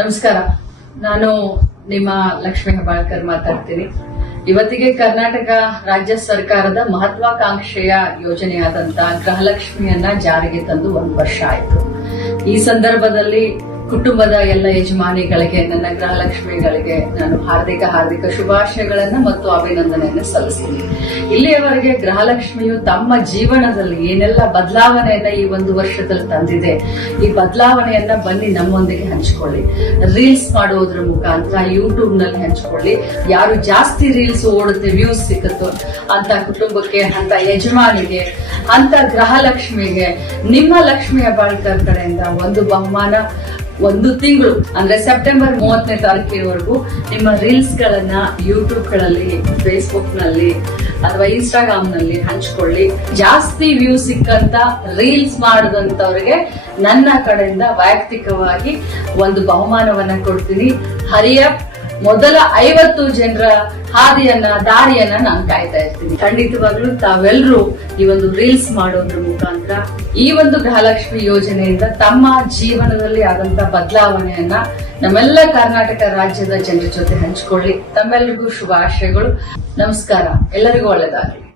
ನಮಸ್ಕಾರ. ನಾನು ನಿಮ್ಮ ಲಕ್ಷ್ಮೀ ಹೆಬ್ಬಾಳ್ಕರ್ ಮಾತಾಡ್ತೀನಿ. ಇವತ್ತಿಗೆ ಕರ್ನಾಟಕ ರಾಜ್ಯ ಸರ್ಕಾರದ ಮಹತ್ವಾಕಾಂಕ್ಷೆಯ ಯೋಜನೆಯಾದಂತಹ ಗೃಹಲಕ್ಷ್ಮಿಯನ್ನ ಜಾರಿಗೆ ತಂದು 1 ವರ್ಷ ಆಯಿತು. ಈ ಸಂದರ್ಭದಲ್ಲಿ ಕುಟುಂಬದ ಎಲ್ಲ ಯಜಮಾನಿಗಳಿಗೆ, ನನ್ನ ಗೃಹಲಕ್ಷ್ಮಿಗಳಿಗೆ ನಾನು ಹಾರ್ದಿಕ ಶುಭಾಶಯಗಳನ್ನ ಮತ್ತು ಅಭಿನಂದನೆಯನ್ನು ಸಲ್ಲಿಸ್ತೀನಿ. ಇಲ್ಲಿಯವರೆಗೆ ಗೃಹಲಕ್ಷ್ಮಿಯು ತಮ್ಮ ಜೀವನದಲ್ಲಿ ಏನೆಲ್ಲ ಬದಲಾವಣೆಯನ್ನ ಈ 1 ವರ್ಷದಲ್ಲಿ ತಂದಿದೆ, ಈ ಬದಲಾವಣೆಯನ್ನ ಬನ್ನಿ ನಮ್ಮೊಂದಿಗೆ ಹಂಚಿಕೊಳ್ಳಿ. ರೀಲ್ಸ್ ಮಾಡುವುದರ ಮುಖಾಂತರ ಯೂಟ್ಯೂಬ್ ನಲ್ಲಿ ಹಂಚಿಕೊಳ್ಳಿ. ಯಾರು ಜಾಸ್ತಿ ರೀಲ್ಸ್ ಓಡುತ್ತೆ, ವ್ಯೂಸ್ ಸಿಕ್ಕುತ್ತೋ ಅಂತ ಕುಟುಂಬಕ್ಕೆ, ಅಂತ ಯಜಮಾನಿಗೆ, ಅಂತ ಗೃಹಲಕ್ಷ್ಮಿಗೆ ನಿಮ್ಮ ಲಕ್ಷ್ಮೀ ಹೆಬ್ಬಾಳ್ಕರ್ ಕಡೆಯಿಂದ ಒಂದು ಬಹುಮಾನ 1 ತಿಂಗಳು ಅಂದ್ರೆ ಸೆಪ್ಟೆಂಬರ್ 30ನೇ ತಾರೀಕಿನವರೆಗೂ ನಿಮ್ಮ ರೀಲ್ಸ್ ಗಳನ್ನ ಯೂಟ್ಯೂಬ್ ಗಳಲ್ಲಿ, ಫೇಸ್ಬುಕ್ ನಲ್ಲಿ ಅಥವಾ ಇನ್ಸ್ಟಾಗ್ರಾಮ್ ನಲ್ಲಿ ಹಂಚಿಕೊಳ್ಳಿ. ಜಾಸ್ತಿ ವ್ಯೂ ಸಿಕ್ಕಂತ ರೀಲ್ಸ್ ಮಾಡದಂತವ್ರಿಗೆ ನನ್ನ ಕಡೆಯಿಂದ ವೈಯಕ್ತಿಕವಾಗಿ ಒಂದು ಬಹುಮಾನವನ್ನ ಕೊಡ್ತೀನಿ. ಹರಿಯಪ್ ಮೊದಲ 50 ಜನರ ದಾರಿಯನ್ನ ನಾನು ಕಾಯ್ತಾ ಇರ್ತೀನಿ. ಖಂಡಿತವಾಗ್ಲೂ ತಾವೆಲ್ಲರೂ ಈ ಒಂದು ರೀಲ್ಸ್ ಮಾಡೋದ್ರ ಮುಖಾಂತರ ಈ ಒಂದು ಗೃಹಲಕ್ಷ್ಮಿ ಯೋಜನೆಯಿಂದ ತಮ್ಮ ಜೀವನದಲ್ಲಿ ಆದಂತ ಬದಲಾವಣೆಯನ್ನ ನಮ್ಮೆಲ್ಲ ಕರ್ನಾಟಕ ರಾಜ್ಯದ ಜನರ ಜೊತೆ ಹಂಚಿಕೊಳ್ಳಿ. ತಮ್ಮೆಲ್ಲರಿಗೂ ಶುಭಾಶಯಗಳು. ನಮಸ್ಕಾರ. ಎಲ್ಲರಿಗೂ ಒಳ್ಳೆಯದಾಗಲಿ.